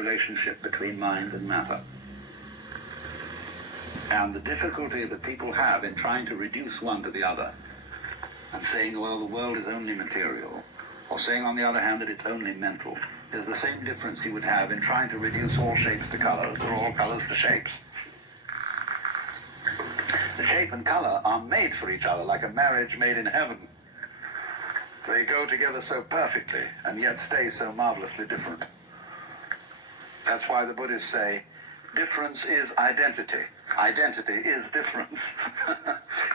relationship between mind and matter. And the difficulty that people have in trying to reduce one to the other, and saying, well, the world is only material, or saying, on the other hand, that it's only mental, is the same difference you would have in trying to reduce all shapes to colors, or all colors to shapes. The shape and color are made for each other, like a marriage made in heaven. They go together so perfectly, and yet stay so marvelously different. That's why the Buddhists say, difference is identity. Identity is difference.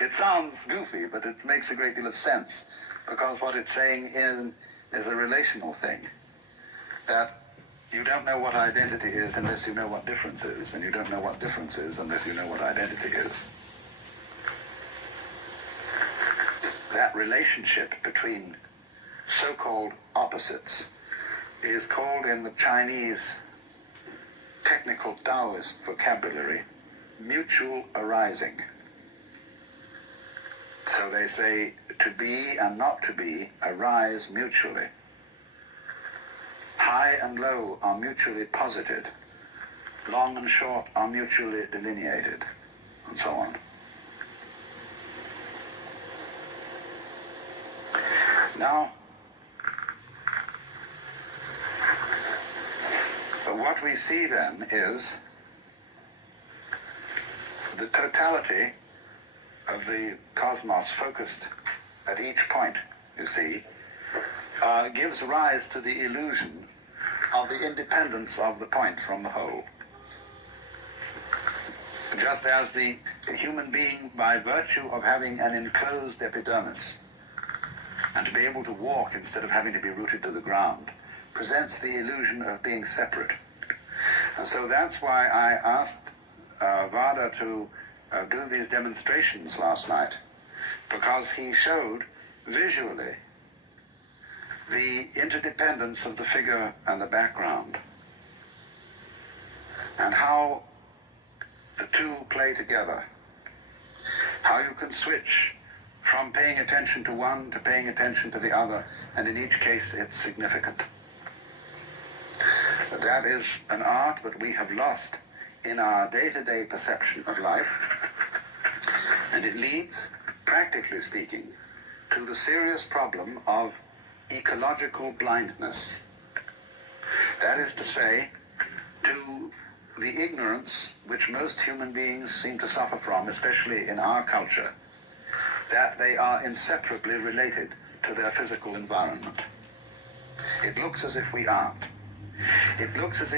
It sounds goofy, but it makes a great deal of sense, because what it's saying is a relational thing. That you don't know what identity is unless you know what difference is, and you don't know what difference is unless you know what identity is. That relationship between so-called opposites is called in the Chinese technical Taoist vocabulary mutual arising. So they say to be and not to be arise mutually. High and low are mutually posited. Long and short are mutually delineated, and so on. Now, what we see then is the totality of the cosmos focused at each point, you see, gives rise to the illusion of the independence of the point from the whole. Just as the human being, by virtue of having an enclosed epidermis, and to be able to walk instead of having to be rooted to the ground, presents the illusion of being separate. And so that's why I asked Vada to do these demonstrations last night, because he showed visually the interdependence of the figure and the background, and how the two play together, how you can switch from paying attention to one to paying attention to the other, and in each case it's significant. That is an art that we have lost in our day-to-day perception of life, and it leads, practically speaking, to the serious problem of ecological blindness. That is to say, to the ignorance which most human beings seem to suffer from, especially in our culture, that they are inseparably related to their physical environment. It looks as if we aren't. It looks as if